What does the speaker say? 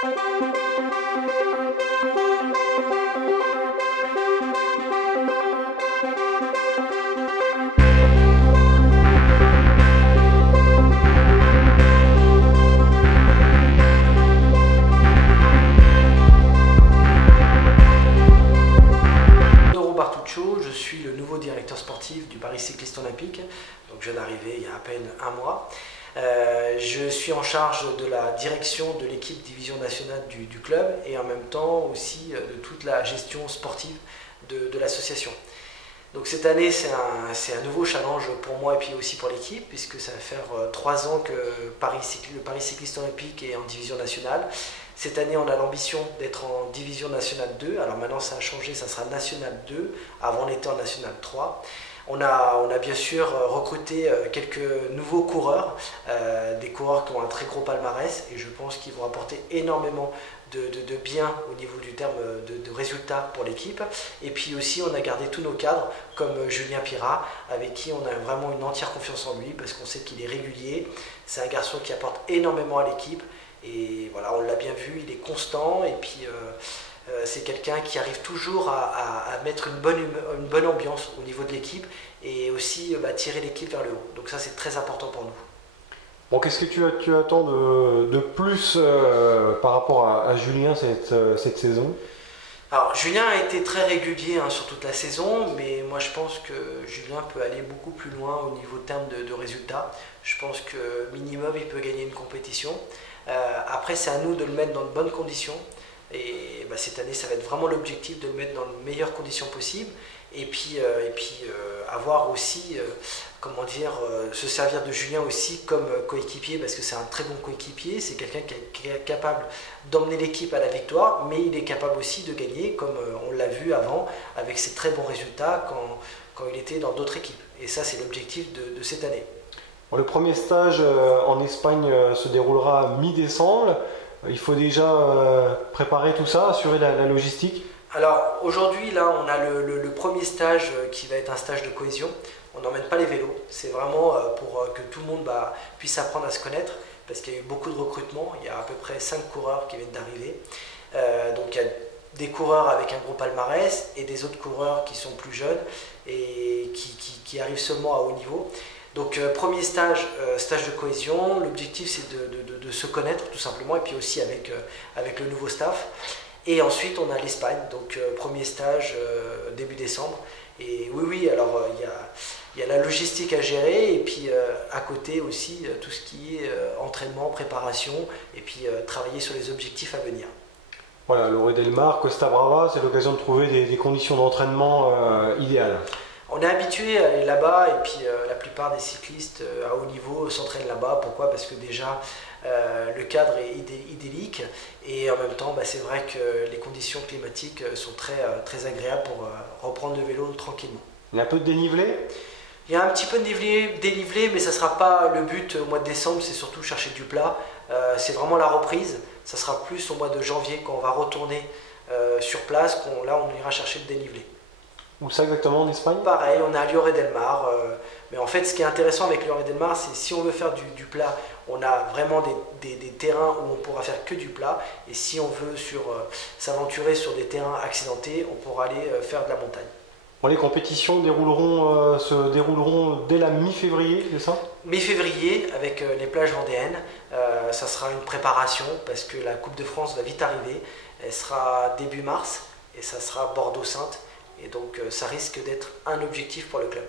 Je suis le nouveau directeur sportif du Paris Cycliste Olympique, donc je viens d'arriver il y a à peine un mois. Je suis en charge de la direction de l'équipe division nationale du club et en même temps aussi de toute la gestion sportive de l'association. Donc cette année c'est un nouveau challenge pour moi et puis aussi pour l'équipe, puisque ça va faire 3 ans que le Paris Cycliste Olympique est en division nationale. Cette année, on a l'ambition d'être en division nationale 2. Alors maintenant, ça a changé, ça sera nationale 2. Avant, on était en nationale 3. On a bien sûr recruté quelques nouveaux coureurs, des coureurs qui ont un très gros palmarès et je pense qu'ils vont apporter énormément de bien au niveau du terme de résultats pour l'équipe. Et puis aussi, on a gardé tous nos cadres, comme Julien Pirat, avec qui on a vraiment une entière confiance en lui, parce qu'on sait qu'il est régulier. C'est un garçon qui apporte énormément à l'équipe. Et voilà, on l'a bien vu, il est constant et puis c'est quelqu'un qui arrive toujours à mettre une bonne ambiance au niveau de l'équipe et aussi tirer l'équipe vers le haut. Donc ça, c'est très important pour nous. Bon, qu'est-ce que tu attends de plus par rapport à Julien cette saison? Alors, Julien a été très régulier sur toute la saison, mais moi je pense que Julien peut aller beaucoup plus loin au niveau terme de résultats. Je pense que minimum, il peut gagner une compétition. Après, c'est à nous de le mettre dans de bonnes conditions. Et cette année, ça va être vraiment l'objectif de le mettre dans les meilleures conditions possibles. Et puis avoir aussi, se servir de Julien aussi comme coéquipier, parce que c'est un très bon coéquipier. C'est quelqu'un qui est capable d'emmener l'équipe à la victoire, mais il est capable aussi de gagner, comme on l'a vu avant, avec ses très bons résultats quand il était dans d'autres équipes. Et ça, c'est l'objectif de cette année. Le premier stage en Espagne se déroulera mi-décembre. Il faut déjà préparer tout ça, assurer la logistique. Alors aujourd'hui, là, on a le premier stage qui va être un stage de cohésion. On n'emmène pas les vélos. C'est vraiment pour que tout le monde puisse apprendre à se connaître, parce qu'il y a eu beaucoup de recrutements. Il y a à peu près 5 coureurs qui viennent d'arriver. Donc il y a des coureurs avec un gros palmarès et des autres coureurs qui sont plus jeunes et qui arrivent seulement à haut niveau. Donc premier stage de cohésion, l'objectif c'est de se connaître tout simplement, et puis aussi avec le nouveau staff. Et ensuite on a l'Espagne, donc premier stage début décembre. Et oui, alors il y a la logistique à gérer, et puis à côté aussi tout ce qui est entraînement, préparation, et puis travailler sur les objectifs à venir. Voilà, Lloret del Mar, Costa Brava, c'est l'occasion de trouver des conditions d'entraînement idéales. On est habitué à aller là-bas, et puis la plupart des cyclistes à haut niveau s'entraînent là-bas. Pourquoi? Parce que déjà le cadre est idyllique, et en même temps c'est vrai que les conditions climatiques sont très agréables pour reprendre le vélo tranquillement. Il y a un peu de dénivelé? Il y a un petit peu de dénivelé, mais ça ne sera pas le but au mois de décembre, c'est surtout chercher du plat. C'est vraiment la reprise, ça sera plus au mois de janvier quand on va retourner sur place, là on ira chercher le dénivelé. Où ça exactement en Espagne? Pareil, on est à Lloret del Mar, mais en fait ce qui est intéressant avec Lloret del Mar, c'est si on veut faire du plat, on a vraiment des terrains où on pourra faire que du plat, et si on veut s'aventurer sur des terrains accidentés, on pourra aller faire de la montagne. Bon, les compétitions se dérouleront dès la mi-février, c'est ça? Mi-février, avec les plages vendéennes, ça sera une préparation, parce que la Coupe de France va vite arriver, elle sera début mars, et ça sera Bordeaux-Saintes. Et donc ça risque d'être un objectif pour le club.